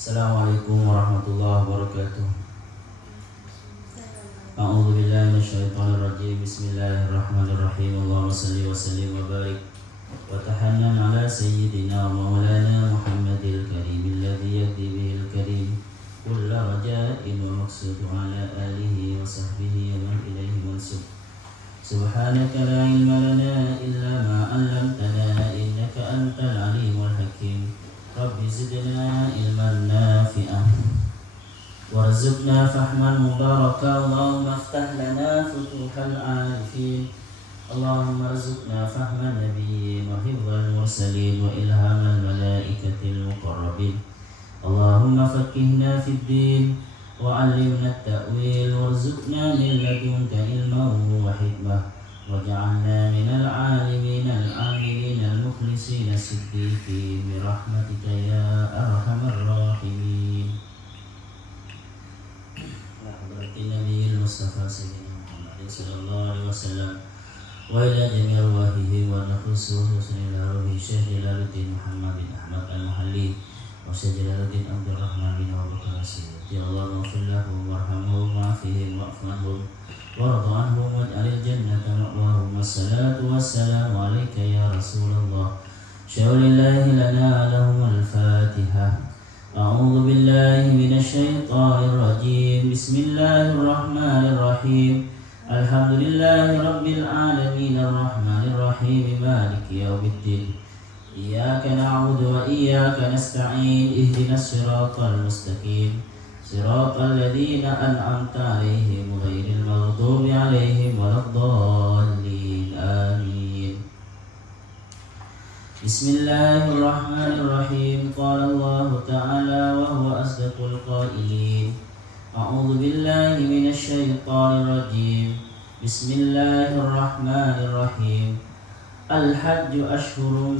Assalamualaikum warahmatullahi wabarakatuh. A'udzu billahi minasyaitonir rajim. Bismillahirrahmanirrahim. Allahumma shalli wa sallim wa barik wa tahannan ala sayyidina wa maulana Muhammadil karim alladhi yahdi bihil karim kullu raja'in wa maqsudu ala alihi wa sahbihi wa man ilayhi mansub. Subhanaka la ilma lana illa ma 'allamtana innaka antal alimul hakim. Rabbi zidna ilman nafi'ah warzuqna fahman mubaraka. Allahumma aftah lana futuhal arifin. Allahumma arzuqna fahman nabiyyin wa hifdzal mursalin wa ilhamal malaikatil muqarrabin. Allahumma faqihna fid din wa 'allimna at-ta'wil warzuqna min ladunka ilman wa hikmah waj'alna minal 'alimin al-'amilin al-mukhlisin as-siddiqin bi rahmatika ya arhamar rahimin. La hadratin nabiyil mustafa sayyidina Muhammad sallallahu alaihi wasallam wa ila jami' arwahihi wa nafsuhu ila ruhi Syekh Jalaluddin Muhammad bin Ahmad al-Muhalli wa Syekh Jalaluddin Abdurrahman bin Abdul Qasim. Ya Allah maghfir lahum warhamhum wa'afihim wa'fu anhum warḍa anhum waj'alil jannata ma'wahum. Wassalatu wassalamu alayka ya Rasulullah. Syaulillahi lana lahumul Fatihah. A'udzu billahi minasyaitonir rajim. Bismillahirrahmanirrahim. Alhamdulillahi rabbil alamin arrahmanir rahim maliki yaumiddin. Iyyaka na'budu wa iyyaka nasta'in. Ihdinas siratal mustaqim. Siratal ladzina an'amta 'alaihim ghairil maghdubi 'alaihim waladdallin. Amin. Bismillahirrahmanirrahim. Qala Allah ta'ala wa huwa asdaqul qailin. A'udzu billahi minasy syaithanir rajim. Bismillahirrahmanirrahim. Al-hajju ashhurun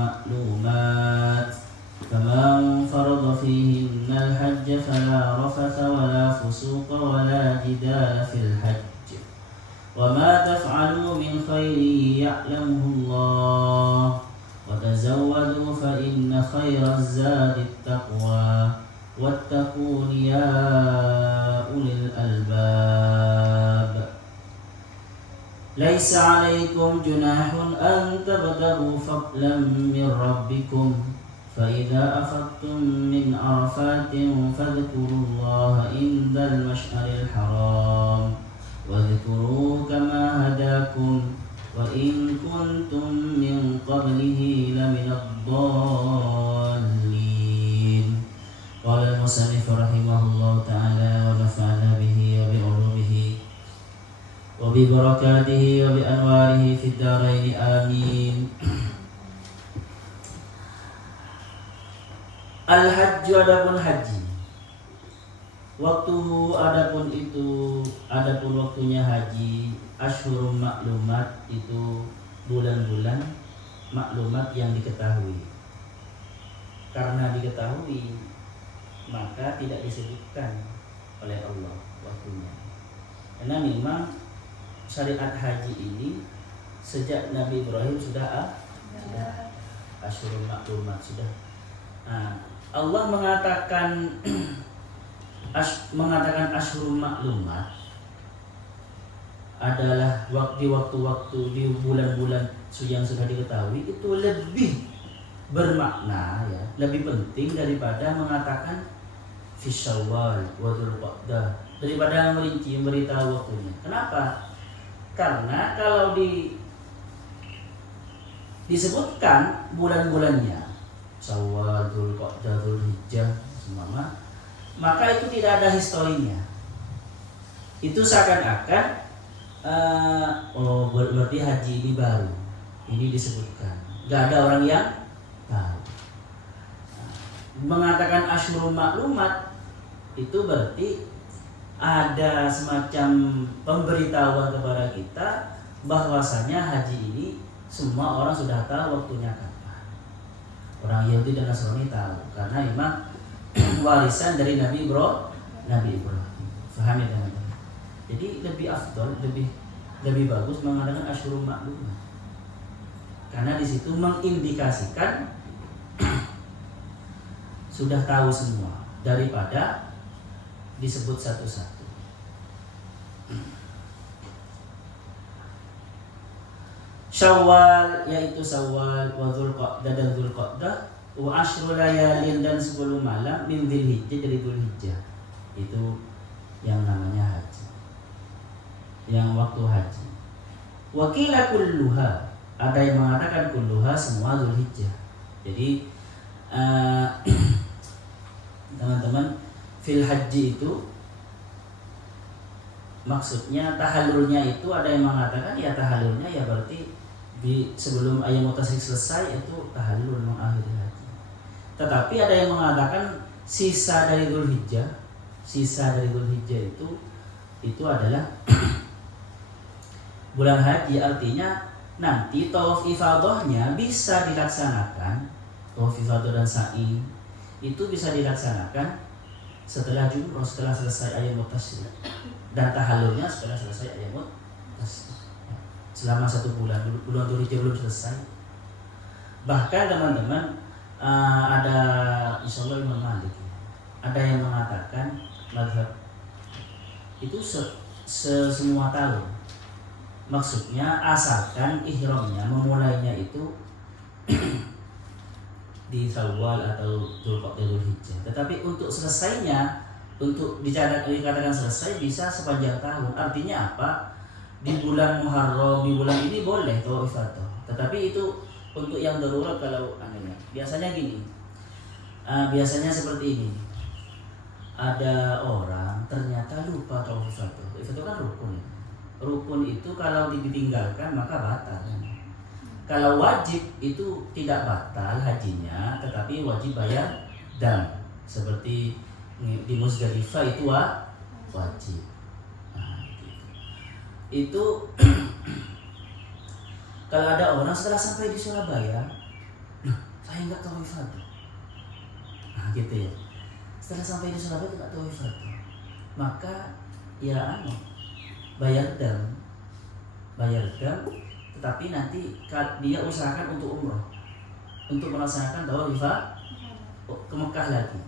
ma'lumat. فمن فرض فيهن الحج فلا رفث ولا فسوق ولا جدال في الحج وما تفعلوا من خير يعلمه الله وتزودوا فإن خير الزاد التقوى واتقون يا أولي الألباب. ليس عليكم جناح أن تبتغوا فضلا من ربكم فإذا أفضتم من عرفات فاذكروا الله عند المشعر الحرام واذكروه كما هداكم وإن كنتم من قبله لمن الضالين. قال المصنف رحمه الله تعالى ونفعنا به وبعلومه وببركاته وبأنواره في الدارين آمين. Al-hajju adapun haji. Adapun waktunya haji. Asyhurum maklumat itu bulan-bulan maklumat yang diketahui. Karena diketahui maka tidak disebutkan oleh Allah waktunya. Karena memang syariat haji ini sejak Nabi Ibrahim sudah asyhurum maklumat sudah. Nah, Allah mengatakan asyhurul maklumat adalah waktu-waktu di bulan-bulan yang sudah diketahui itu lebih bermakna ya, lebih penting daripada mengatakan fi Syawal wa Dzulqa'dah, daripada merinci memberitahu waktunya. Kenapa? Karena kalau disebutkan bulan-bulannya Syawal, Dzulqa'dah, Dzulhijjah semua, maka itu tidak ada historinya. Itu seakan-akan berarti haji ini baru. Ini disebutkan. Gak ada orang yang tahu. Mengatakan asyhurul maklumat itu berarti ada semacam pemberitahuan kepada kita bahwasanya haji ini semua orang sudah tahu waktunya kapan. Orang Yahudi dan Nasrani tahu karena memang warisan dari Nabi Ibrahim. Paham ya teman-teman? Jadi lebih afdal, lebih bagus mengadakan asyhurul maklumat. Karena di situ mengindikasikan sudah tahu semua daripada disebut satu-satu. Syawal, yaitu Syawal, wa Dzulqa'dah dan Dzulqa'dah, wa asyru layalin dan 10 malam min Dzulhijjah dari Dzulhijjah. Itu yang namanya haji, yang waktu haji. Wa qila kulluha, ada yang mengatakan kulluha, semua Dzulhijjah. Jadi teman-teman, fil haji itu maksudnya tahallulnya itu ada yang mengatakan ya tahallulnya ya berarti di sebelum ayam tasrik selesai itu tahallul mengakhiri haji. Tetapi ada yang mengatakan sisa dari Dzulhijjah itu adalah bulan haji, artinya nanti tawaf ifadahnya bisa dilaksanakan, tawaf ifadah dan sa'i itu bisa dilaksanakan setelah jumrah, setelah selesai ayam tasrik, dan tahallulnya setelah selesai ayam tasrik. Selama 1 bulan Dzulhijjah belum selesai. Bahkan teman-teman, ada insyaallah Imam Malik, ada yang mengatakan mazhab itu semua tahun. Maksudnya asalkan ihramnya memulainya itu di Syawal atau Dzulqa'dah Dzulhijjah. Tetapi untuk selesainya, untuk dikatakan selesai bisa sepanjang tahun. Artinya apa? Di bulan Muharram, di bulan ini boleh tawaf ifadah. Tetapi itu untuk yang darurat, kalau anehnya. Biasanya gini. Biasanya seperti ini. Ada orang ternyata lupa tawaf ifadah. Itu kan rukun. Rukun itu kalau ditinggalkan maka batal. Kalau wajib itu tidak batal hajinya, tetapi wajib bayar dam. Seperti di Muzdalifah itu wajib. Nah, itu kalau ada orang setelah sampai di Surabaya, saya nggak tahu ifadah. Nah gitu ya. Setelah sampai di Surabaya nggak tahu ifadah, maka ya bayar dam, tetapi nanti dia usahakan untuk umrah, untuk melaksanakan tawaf ifadah ke Mekah lagi.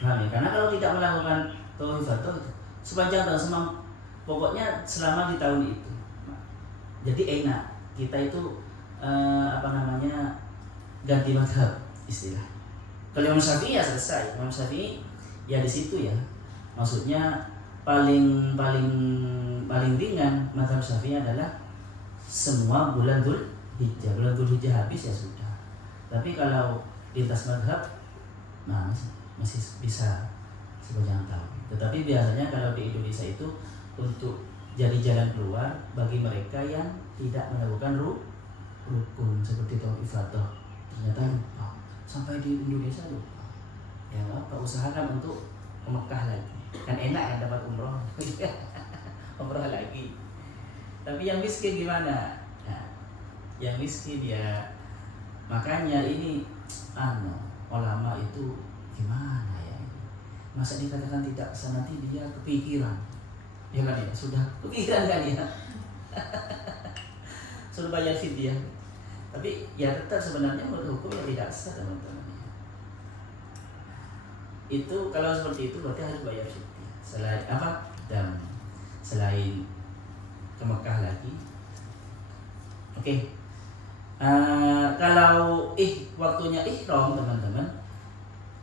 Paham ya? Karena kalau tidak melakukan tawaf ifadah sepanjang tahun, pokoknya selama di tahun itu, jadi enak kita itu ganti mazhab istilah. Kalau Imam Syafi'i ya selesai, Imam Syafi'i ya di situ ya, maksudnya paling ringan mazhab Syafi'i adalah semua bulan Dzulhijjah habis ya sudah. Tapi kalau lintas mazhab, nah masih bisa sepanjang tahun. Tetapi biasanya kalau di Indonesia itu untuk jadi jalan keluar bagi mereka yang tidak melakukan rukun seperti tawaf ifadah, ternyata lupa sampai di Indonesia lupa. Ya apa, usahakan untuk ke Mekah lagi. Kan enak ya dapat umroh. Umroh lagi. Tapi yang miskin gimana? Nah, yang miskin ya, makanya ini ulama itu gimana ya? Masa dikatakan tidak bisa, nanti dia kepikiran. Ya kan ya, sudah kepikiran kan ya. Sudah bayar fidyah. Tapi ya tetap sebenarnya menurut hukum ya tidak sah teman-teman. Itu kalau seperti itu berarti harus bayar fidyah. Selain apa? Dan selain ke Mekah lagi. Oke. Kalau waktunya ihram teman-teman,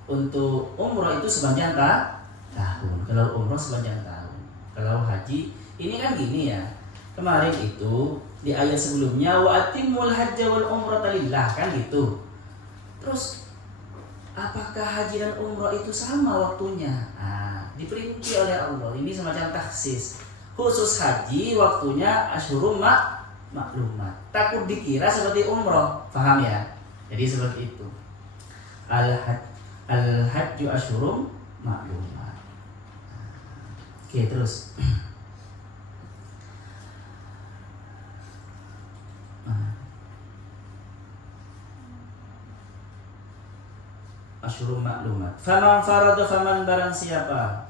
untuk umroh itu sepanjang tahun. Kalau umroh sepanjang tahun. Kalau haji ini kan gini ya. Kemarin itu di ayat sebelumnya wa atimul hajja wal umrata lillah kan gitu. Terus apakah haji dan umroh itu sama waktunya? Diperinci oleh Allah. Ini semacam taksis. Khusus haji waktunya asyhurum maklumat. Takut dikira seperti umroh, paham ya? Jadi seperti itu. Al-hajju asyhurum maklumat. Oke, terus. Asyhurum maklumat. Faman farada, faman barang siapa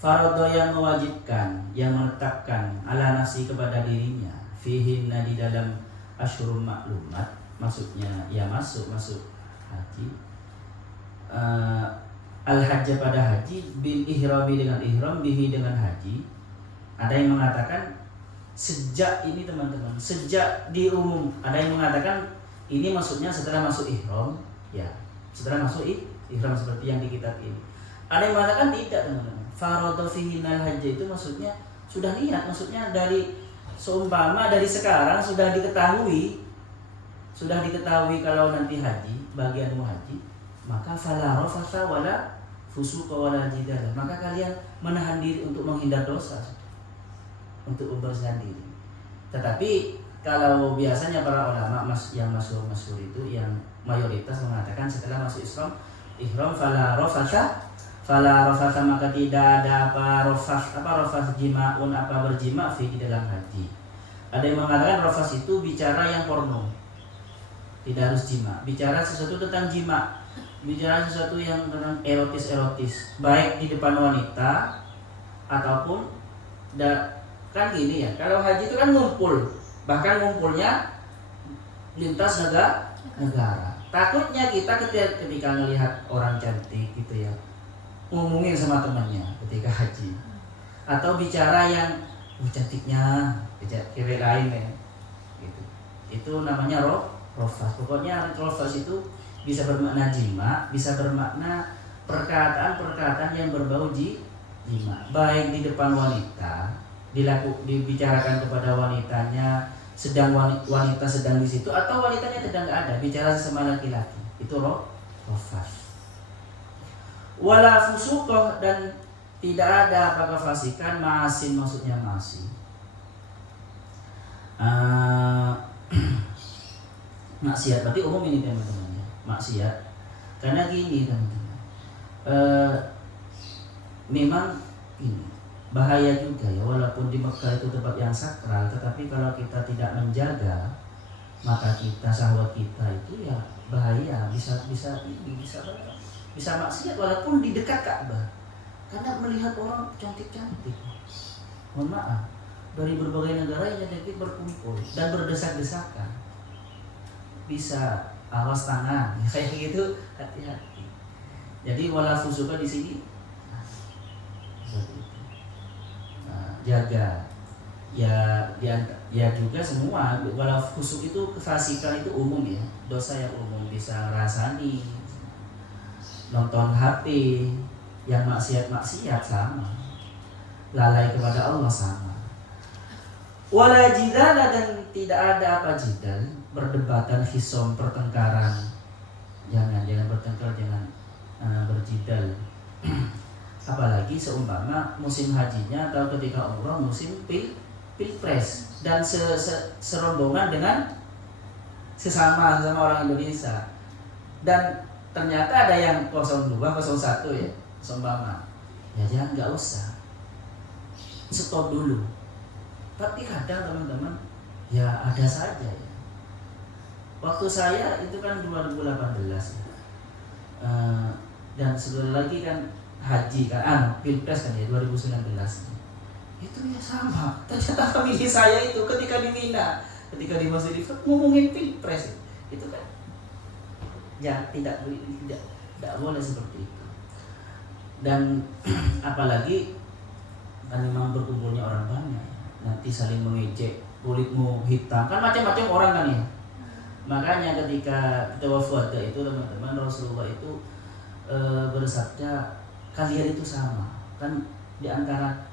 farada yang mewajibkan, yang menetapkan ala nafsi kepada dirinya, fihinna di dalam asyhurum maklumat, maksudnya ya masuk haji, al-hajj pada haji, bil ihrami dengan ihram, bihi dengan haji. Ada yang mengatakan sejak ini teman-teman, sejak di umum. Ada yang mengatakan ini maksudnya setelah masuk ihram, ya, setelah masuk ihram seperti yang di kitab ini. Ada yang mengatakan tidak teman-teman. Faradha fihinal hajj itu maksudnya sudah niat, maksudnya dari seumpama dari sekarang sudah diketahui kalau nanti haji, bagianmu haji, maka fala rafatha wala fusuqa wala jidal. Maka kalian menahan diri untuk menghindar dosa, untuk membersihkan diri. Tetapi kalau biasanya para ulama yang masyhur itu, yang mayoritas mengatakan setelah masuk ihram fala rafatha, maka tidak ada rafas jimaun, berjima fi di dalam haji. Ada yang mengatakan rafas itu bicara yang porno, tidak harus jima, bicara sesuatu tentang jima, bicara sesuatu yang tentang erotis, baik di depan wanita ataupun kan gini ya, kalau haji itu kan ngumpul, bahkan ngumpulnya lintas negara. Takutnya kita ketika melihat orang cantik gitu ya, ngomongin sama temannya ketika haji, atau bicara yang cantiknya cewek lain ya, gitu. Itu namanya rafas. Pokoknya rafas itu bisa bermakna jima, bisa bermakna perkataan-perkataan yang berbau jima, baik di depan wanita, dibicarakan kepada wanitanya, sedang wanita sedang di situ, atau wanitanya sedang nggak ada, bicara sesama laki-laki. Itu rafas. Wala fusuqah, dan tidak ada apa kefasikan, masin maksudnya masih. Maksiat berarti umum ini teman-teman ya, maksiat. Karena gini teman-teman, memang ini bahaya juga ya, walaupun di Mekah itu tempat yang sakral, tetapi kalau kita tidak menjaga mata kita, syahwat kita itu ya bahaya, bisa maksiat walaupun di dekat Ka'bah. Karena melihat orang cantik-cantik, mohon maaf, dari berbagai negara yang cantik berkumpul dan berdesak-desakan, bisa awas tangan kayak gitu, hati-hati. Jadi wala fusuka di sini jaga ya juga semua. Walau fusuk itu, kefasikan itu umum ya, dosa yang umum, bisa rasani, nonton HP, yang maksiat sama, lalai kepada Allah sama. Wala jidala, dan tidak ada apa jidal, berdebatan, khisom, pertengkaran. Jangan bertengkar, jangan berjidal. Apalagi seumpama musim hajinya atau ketika umrah musim pilpres dan serombongan dengan sesama orang Indonesia, dan ternyata ada yang 02, 01 ya, seumpama ya jangan, nggak usah, stop dulu. Tapi kadang teman-teman ya ada saja ya. Waktu saya itu kan 2018 ya. Dan sebelum lagi kan haji kan, pilpres kan ya 2019. Itu ya sama. Ternyata famili saya itu ketika di Mina, ketika di Masjid ngomongin pilpres itu kan ya tidak boleh seperti itu. Dan apalagi kan memang berkumpulnya orang banyak, nanti saling mengejek, kulitmu hitam, kan macam-macam orang kan ya. Makanya ketika kita wafat itu teman-teman, Rasulullah itu bersabda kalian itu sama, kan di antara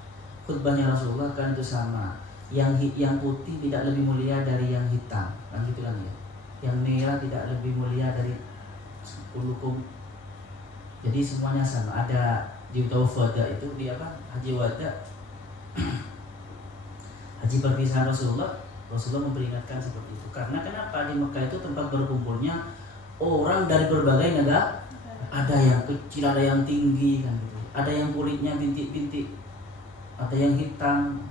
khutbahnya Rasulullah kan itu sama, yang putih tidak lebih mulia dari yang hitam, kan gitu kan ya, yang merah tidak lebih mulia dari kulukum. Jadi semuanya sama. Ada di Tawafada itu, di apa, haji wada, haji perpisahan Rasulullah memperingatkan seperti itu. Karena kenapa? Di Mekah itu tempat berkumpulnya orang dari berbagai negara. Ada yang kecil, ada yang tinggi kan gitu. Ada yang kulitnya bintik-bintik, ada yang hitam.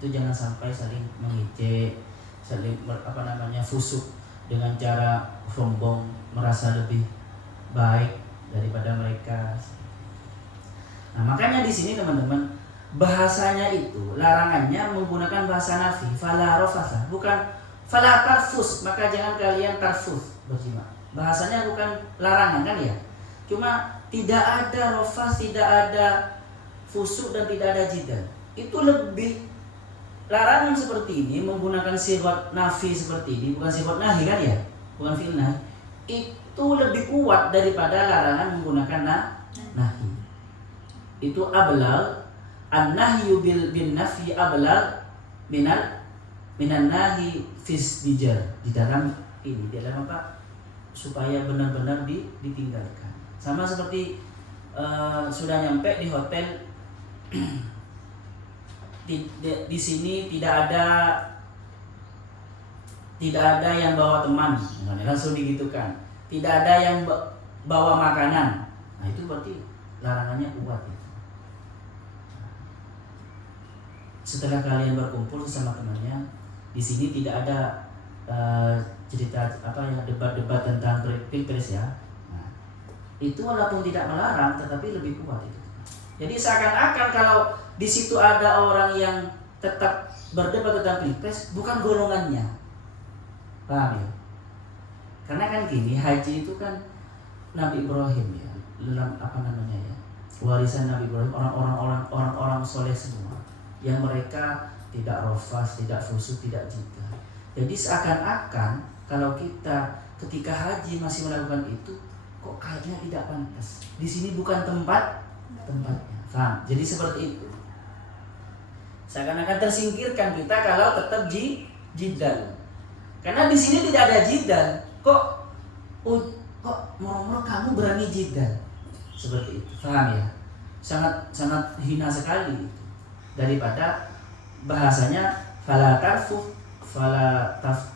Itu jangan sampai saling mengejek, saling fusuk dengan cara sombong, merasa lebih baik daripada mereka. Nah, makanya di sini teman-teman, bahasanya itu larangannya menggunakan bahasa nafi, fala rafatha, bukan fala tarfus, maka jangan kalian tarfus berjima. Bahasanya bukan larangan kan ya, Cuma tidak ada rafas, tidak ada fusuk dan tidak ada jidal. Itu lebih larangan seperti ini menggunakan sifat nafi seperti ini, bukan sifat nahi kan ya, bukan fi'il nahi. Itu lebih kuat daripada larangan menggunakan nahi. Itu ablal, an-nahyu bin nafi ablal minan nahi fis dijar, di dalam ini, di dalam apa? Supaya benar-benar ditinggalkan. Sama seperti sudah nyampe di hotel, di sini tidak ada yang bawa teman, langsung digitukan. Tidak ada yang bawa makanan. Nah itu berarti larangannya kuat itu. Setelah kalian berkumpul sama temannya, di sini tidak ada cerita debat-debat tentang pilpres ya. Nah, itu walaupun tidak melarang, tetapi lebih kuat itu. Jadi seakan-akan kalau di situ ada orang yang tetap berdebat tentang pilpres, bukan golongannya, paham ya? Karena kan gini, haji itu kan Nabi Ibrahim ya, warisan Nabi Ibrahim, orang-orang soleh semua, yang mereka tidak rafas, tidak fusuk, tidak jidal. Jadi seakan-akan kalau kita ketika haji masih melakukan itu, kok kayaknya tidak pantas. Di sini bukan tempatnya, paham? Jadi seperti itu. Seakan-akan tersingkirkan kita kalau tetap jidal. Karena di sini tidak ada jidal. Kok moro-moro kamu berani jidal? Seperti itu, paham ya? Sangat hina sekali itu. Daripada bahasanya fala tarfu fala taf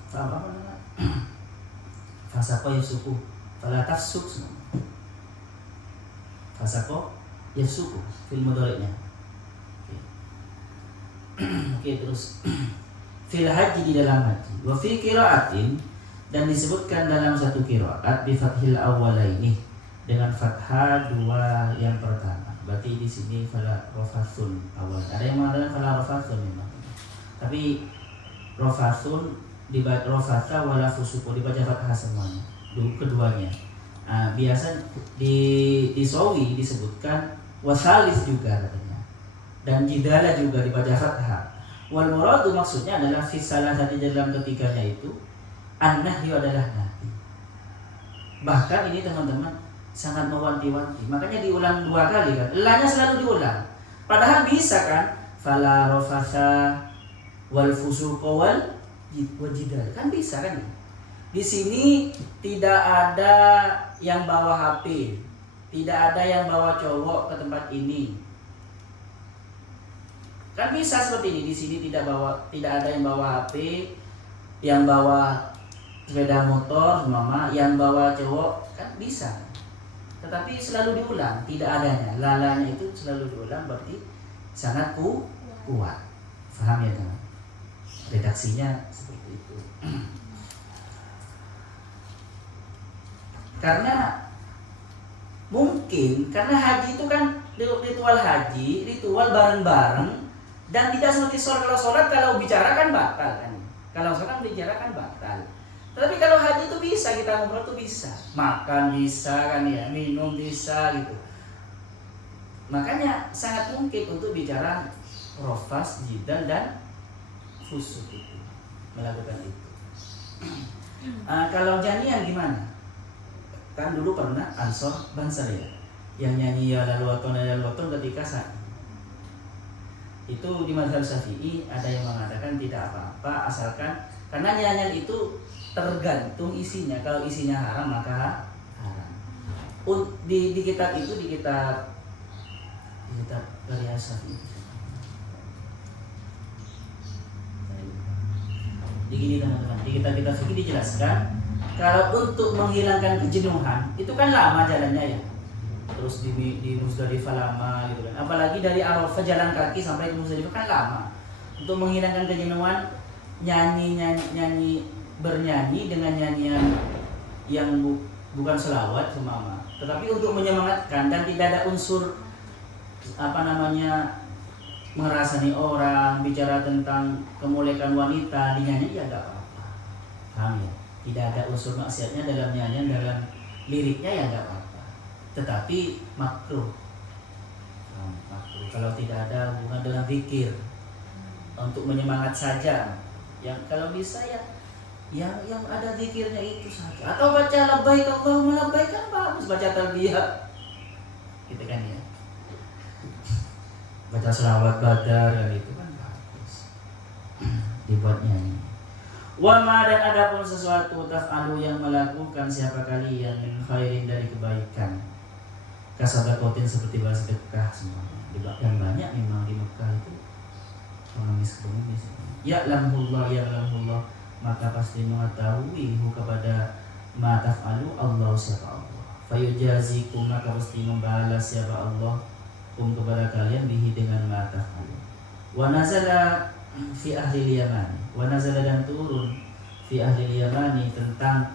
fasaqo yasuku fala tafsuk fasaqo yasuku fil mudhari'nya. Oke, terus fil haji, di dalam haji, wa fi qira'atin, dan disebutkan dalam satu qiraat bi fathil awwalaini, dengan fathah dua yang pertama. Berarti di sini fala rafathun awal. Ada yang mengatakan fala rafathun memang. Tapi rafathun dibaca rafatha wala fusuku, dibaca fathah semuanya. Keduanya. Nah, biasa di sawi disebutkan wasalis juga katanya. Dan jidala juga dibaca fathah. Wal muradu maksudnya adalah fi salasati, dalam ketiganya itu an-nahyu adalah nahi. Bahkan ini teman-teman sangat mewanti-wanti, makanya diulang dua kali kan, lanya selalu diulang. Padahal bisa kan, fala rafatha wal fusuqa wal jidal, kan bisa kan? Di sini tidak ada yang bawa HP, tidak ada yang bawa cowok ke tempat ini, kan bisa seperti ini. Di sini tidak ada yang bawa HP, yang bawa sepeda motor, mama, yang bawa cowok, kan bisa. Tetapi selalu diulang, tidak adanya, lalanya itu selalu diulang, berarti sangat kuat. Paham ya teman? Redaksinya seperti itu. Karena haji itu kan ritual bareng-bareng, dan tidak seperti sholat. Kalau bicara kan batal kan. Kalau sholat bicara kan batal. Tapi kalau haji itu bisa, kita ngobrol tuh bisa, makan bisa kan ya, minum bisa gitu. Makanya sangat mungkin untuk bicara rafas, jidal dan fusuk itu, melakukan itu. Kalau nyanyian gimana? Kan dulu pernah Ansor Bansar ya, yang nyanyi ya lalu waton ketika saat itu di mazhab Syafi'i ada yang mengatakan tidak apa-apa, asalkan, karena nyanyian itu tergantung isinya. Kalau isinya haram maka haram. Di kitab itu, di kitab Karya Syafi'i, begini teman-teman, di kitab fikih dijelaskan kalau untuk menghilangkan kejenuhan itu kan lama jalannya ya, terus di Muzdalifah lama gitu kan, apalagi dari Arafah jalan kaki sampai ke Muzdalifah kan lama. Untuk menghilangkan kejenuhan, bernyanyi dengan nyanyian yang bukan selawat semama, tetapi untuk menyemangatkan dan tidak ada unsur mengerasani orang, bicara tentang kemuliaan wanita dinyanyi, ya enggak apa-apa. Paham ya? Tidak ada unsur maksiatnya dalam nyanyian, dalam liriknya, ya enggak apa-apa. tetapi makruh. Makruh kalau tidak ada hubungan dengan zikir, untuk menyemangat saja. Yang kalau bisa ya yang ada zikirnya itu saja. Atau baca labbaik Allahumma labbaik kan bagus, baca talbiyah. Gitu kan ya. Baca selawat badar kan itu kan bagus. Dibuatnya ini. Wa ma dan adapun sesuatu taf'alu yang melakukan siapa kalian min khairin dari kebaikan. Kasabakotin seperti balas sedekah semuanya. Yang banyak memang di Mekah itu pengemis-pengemis. Ya'lamullah maka pasti mengetahui kepada ma taf'alu Allah siapa Allah. Fayujazikum maka pasti membalas siapa Allah kepada kalian bihi dengan ma taf'alu. Wa nazala fi ahli Yaman. Wa nazala dan turun fi ahli Yamani tentang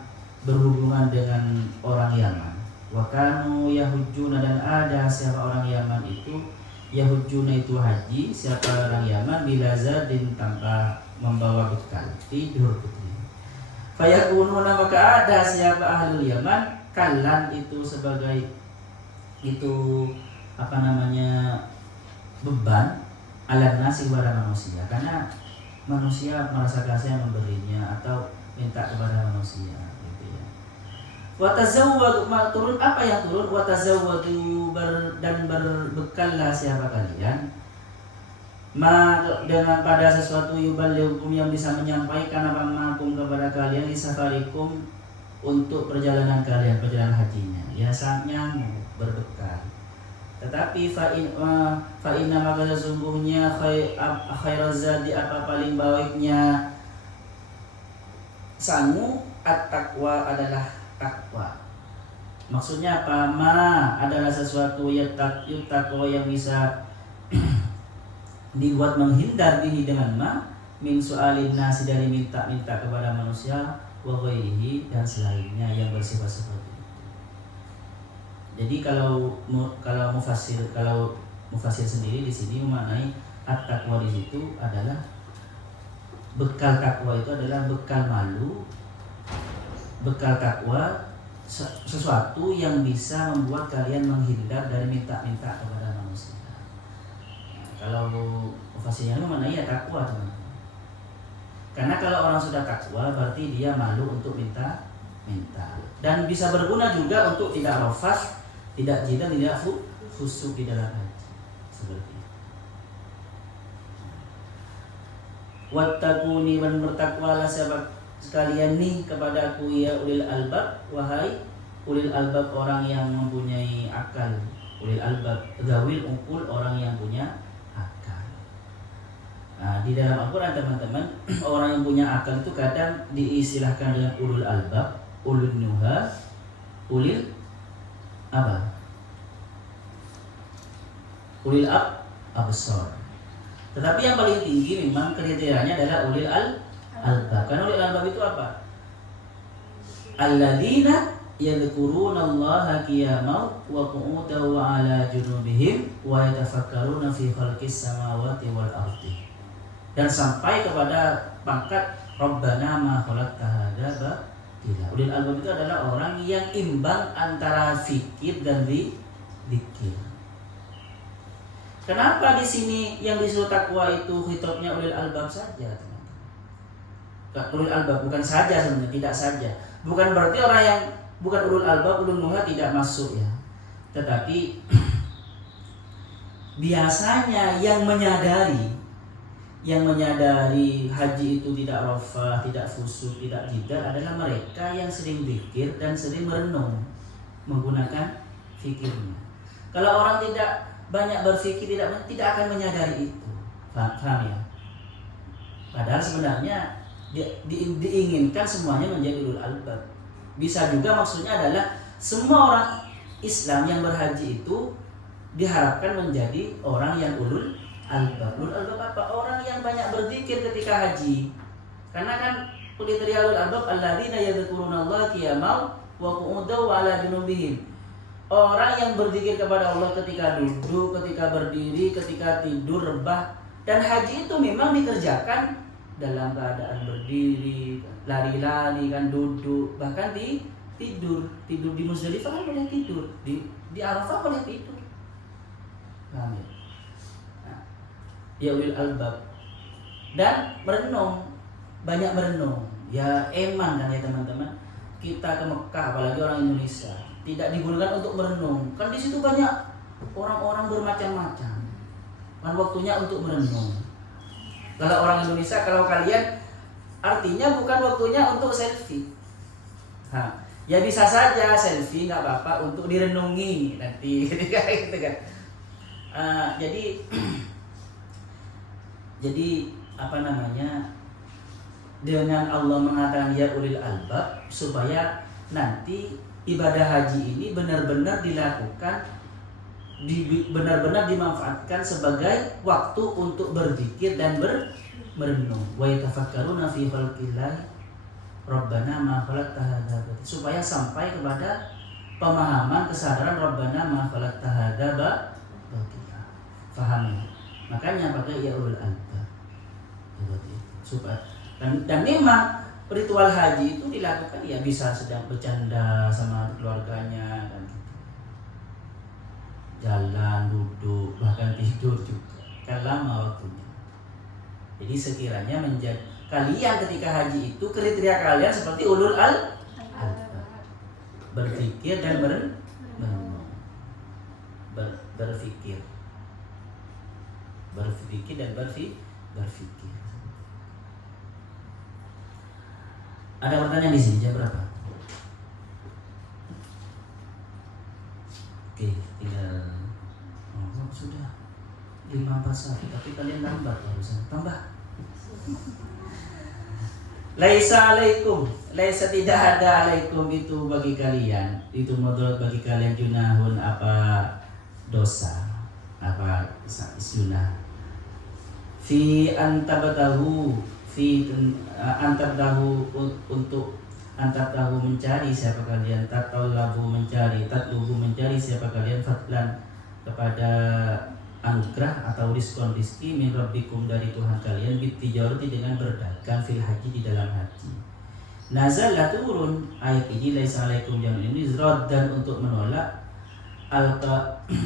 berhubungan dengan orang Yaman. Wa kanu yahujjuna dan ada siapa orang Yaman itu yahujjuna itu haji siapa orang Yaman bila zadin tanpa membawa bekal tidur putri. Fayakununa maka ada siapa ahli Yaman kalan itu sebagai itu beban ala nasi kepada manusia, karena manusia merasa kasih memberinya atau minta kepada manusia gitu ya. Wa tazawwadu turun apa yang turun? Wa tazawwadu dan berbekallah siapa kalian dengan pada sesuatu yuballighukum yang bisa menyampaikan apa makum kepada kalian di safarikum untuk perjalanan kalian, perjalanan hajinya. Ya saatnya berbekal. Tetapi fa'inna maka sesungguhnya khairaz zadi apa paling baiknya sangu at-taqwa adalah takwa. Maksudnya apa? Ma adalah sesuatu yang takwa yang bisa dibuat menghindar diri dengan ma min su'alin nasi dari minta-minta kepada manusia wa ghairihi dan selainnya yang bersifat seperti itu. Jadi kalau mufasir sendiri di sini memaknai at-taqwa di situ adalah bekal takwa itu adalah bekal malu, bekal takwa sesuatu yang bisa membuat kalian menghindar dari minta-minta kepada manusia. Nah, kalau mufasirnya memaknai ya takwa teman-teman. Karena kalau orang sudah takwa berarti dia malu untuk minta dan bisa berguna juga untuk tidak rafas, tidak jidal, tidak fusuk di dalam haji seperti itu. Wattaquni dan bertakwalah siapa sekalian nih kepada aku ya ulil albab, wahai ulil albab orang yang mempunyai akal. Ulil albab gawil ungkul orang yang punya akal. Nah, di dalam Al-Quran teman-teman orang yang punya akal itu kadang diistilahkan dengan ulul albab, ulul nuha, ulil apa? Ulil absar. Tetapi yang paling tinggi memang kriterianya adalah ulil albab. Karena ulil albab itu apa? Alladzina yadhkurunallaha qiyaman wa qu'udan wa 'ala junubihim wa yatafakkaruna fi khalqis samawati wal ardi. Dan sampai kepada pangkat Rabbana ma khalaqta hadza batila. Ulil albab itu adalah orang yang imbang antara fikir dan zikir. Kenapa di sini yang disuruh takwa itu khitabnya ulil albab saja, teman-teman? Ulil albab bukan saja sebenarnya, tidak saja. Bukan berarti orang yang bukan ulul albab, ulul nuha tidak masuk ya. Tetapi biasanya yang menyadari haji itu tidak rafah, tidak fusuk, tidak jidal adalah mereka yang sering zikir dan sering merenung menggunakan fikirnya. Kalau orang tidak banyak berfikir tidak akan menyadari itu. Paham ya? Padahal sebenarnya diinginkan semuanya menjadi ulul albab. Bisa juga maksudnya adalah semua orang Islam yang berhaji itu diharapkan menjadi orang yang ulul albab. Ulul albab apa? Orang yang banyak berzikir ketika haji. Karena kan kriteria ulul albab alladzina yadhkurunallaha qiyaman wa qu'udan wa 'ala junubihim. Orang yang berzikir kepada Allah ketika duduk, ketika berdiri, ketika tidur, rebah. Dan haji itu memang dikerjakan dalam keadaan berdiri, lari-lari kan, duduk, bahkan di tidur di Muzdalifah kan boleh tidur, di Arafah boleh tidur. Paham ya? Nah, ya ulil albab. Dan merenung, banyak merenung. Ya eman kan ya teman-teman. Kita ke Mekah, apalagi orang Indonesia, tidak digunakan untuk merenung. Kan di situ banyak orang-orang bermacam-macam. Kan waktunya untuk merenung. Kalau orang Indonesia, kalau kalian, artinya bukan waktunya untuk selfie. Nah, ya bisa saja selfie, nggak apa-apa untuk direnungi nanti, gitu kan. Jadi apa namanya? Dengan Allah mengatakan ya ulil albab, supaya nanti ibadah haji ini benar-benar dilakukan, benar-benar dimanfaatkan sebagai waktu untuk berzikir dan merenung. Wa yatafakkaruna fi khalqillah Rabbana ma khalaqta hadza batila, supaya sampai kepada pemahaman kesadaran Rabbana ma khalaqta hadza batila. Fahami. Makanya pakai ya ulul albab. Supaya dan memang ritual haji itu dilakukan ya bisa sedang bercanda sama keluarganya kan gitu. Jalan, duduk, bahkan tidur juga. Kan lama waktunya. Jadi sekiranya menjadi kalian ketika haji itu kriteria kalian seperti ulul albab. Berpikir dan berpikir. Berpikir dan berpikir. Ada pertanyaan di sini, jam berapa? Oke, tinggal sudah 5:41, tapi kalian lambat barusan. Tambah. Laisa alaikum, laisa tidak ada alaikum itu bagi kalian, itu mudarat bagi kalian junahun apa dosa, apa junah. Fi antabtahu antar tahu untuk antar tahu mencari siapa kalian, tatalabu mencari, tatlubu mencari siapa kalian, fadlan kepada anugerah atau rizki min rabbikum dari Tuhan kalian, bitijarati dengan berdagang fil haji di dalam haji. Nazalah turun ayat ini laisa alaikum yang ini dan untuk menolak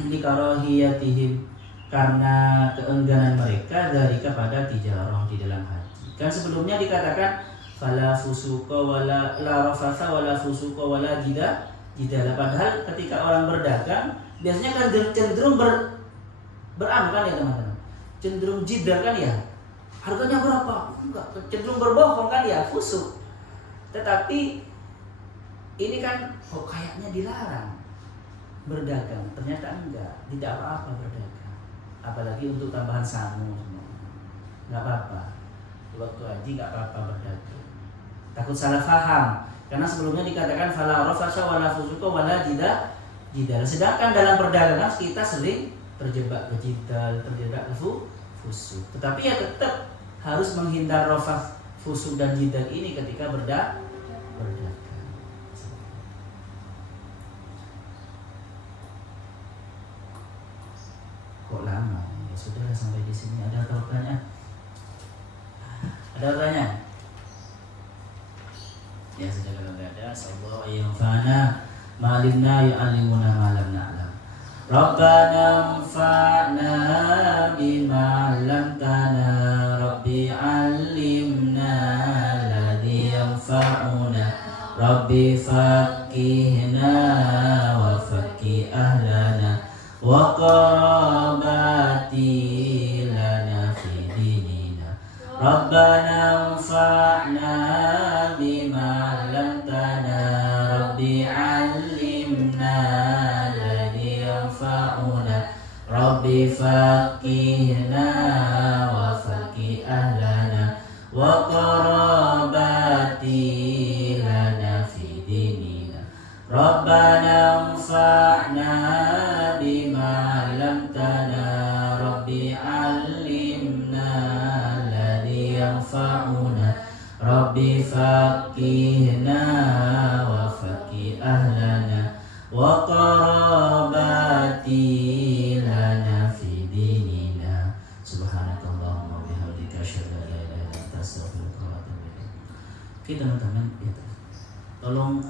likarahiyatihim karena keengganan mereka dari kepada tijarah di dalam haji. Kan sebelumnya dikatakan fala fusuqa wala la rafatha wala fusuqa wala jidala. Padahal ketika orang berdagang biasanya kan cenderung beranu kan ya teman-teman. Cenderung jidal kan ya. Harganya berapa? Enggak, cenderung berbohong kan ya, fusuk. Tetapi ini kan kayaknya dilarang berdagang. Ternyata enggak, tidak apa-apa berdagang. Apalagi untuk tambahan samu. Enggak apa-apa. Waktu haji nggak apa-apa berdagang. Takut salah paham, karena sebelumnya dikatakan fala rafasa wala fusuqa wala jidal. Sedangkan dalam perdagangan kita sering terjebak ke jidal, terjebak ke fusuk. Tetapi ya tetap harus menghindar rafas, fusuk dan jidal ini ketika berdagang. Kok lama? Ya sudah sampai di sini. Ada pertanyaan? Ada pertanyaan? Ya sudah, kalau tidak ada, sallallahu alaihi wa sallam ma'alimna yu'allimuna ma lam na'lam. Rabbana anfa'na bima 'allamtana, Rabbi 'allimna alladhi yanfa'una, Rabbi faqihna wa faqih ahlana wa qarabati lana fi dinina. Rabbana anfa'na bima 'allamtana, Rabbi 'allimna alladhi yanfa'una, Rabbi faqihna wa faqih ahlana wa qarabati lana fi dinina. Rabbana anfa'na bima 'allamtana, Rabbi 'allimna alladhi yanfa'una, Rabbi faqihna wa faqih ahlana wa qarabati lana fi dinina. Subhanakallahumma wa bihamdika asyhadu an la ilaha illa anta astaghfiruka wa atubu ilaik. Oke teman-teman, ya, tolong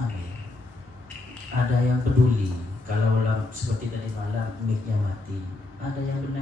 mic-nya mati. Ada yang benar.